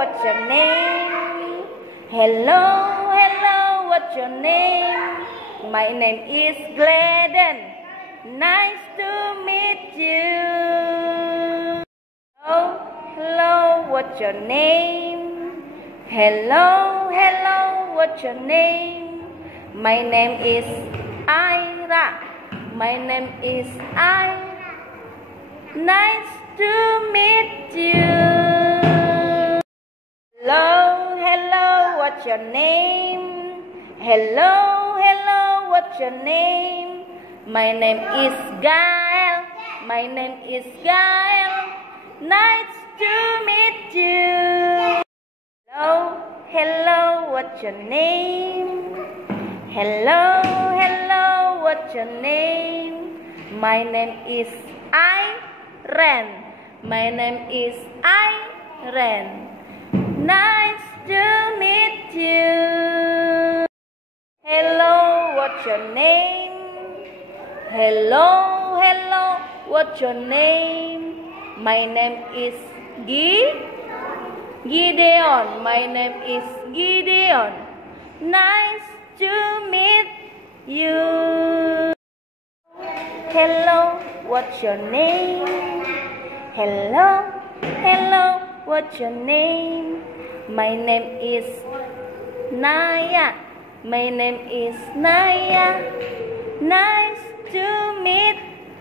what's your name? Hello, hello, what's your name? My name is Gladden. Nice to meet you. Hello, hello, what's your name? Hello, hello, what's your name? My name is Ira. My name is Ira. Nice to meet you. Hello, hello, what's your name? Hello, hello, what's your name? My name is Gael. My name is Gael. Nice to meet you. Hello, hello, what's your name? Hello, hello, what's your name? My name is Irene. My name is Irene. Nice to meet you. Hello, what's your name? Hello, hello, what's your name? My name is Gideon. My name is Gideon. Nice to meet you. Hello, what's your name? Hello, hello, what's your name? My name is Naya. My name is Naya. Nice to meet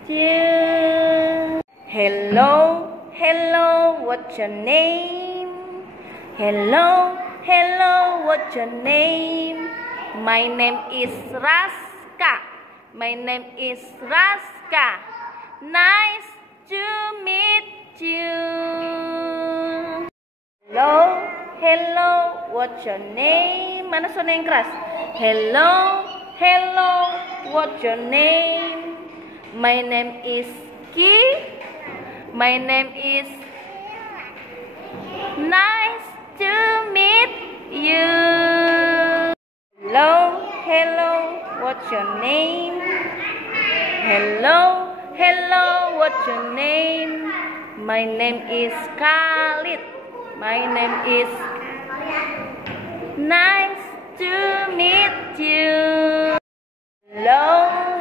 you. Hello, hello, what's your name? Hello, hello, what's your name? My name is Raska. My name is Raska. Nice to meet you. Hello, hello, what's your name? Mana suara yang keras? Hello, hello, what's your name? My name is Ki. My name is Nice to meet you. Hello, hello, what's your name? Hello, hello, what's your name? My name is Khalid. My name is Nice to meet you. Hello,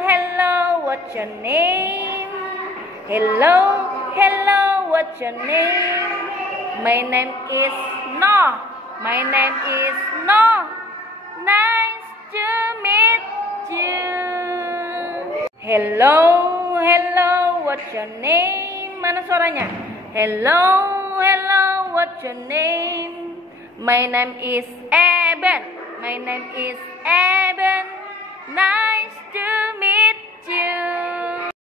hello, what's your name? Hello, hello, what's your name? My name is Noh. My name is Noh. Nice to meet you. Hello, hello, what's your name? Mana suaranya? Hello, hello, what's your name? My name is Eben. My name is Eben. Nice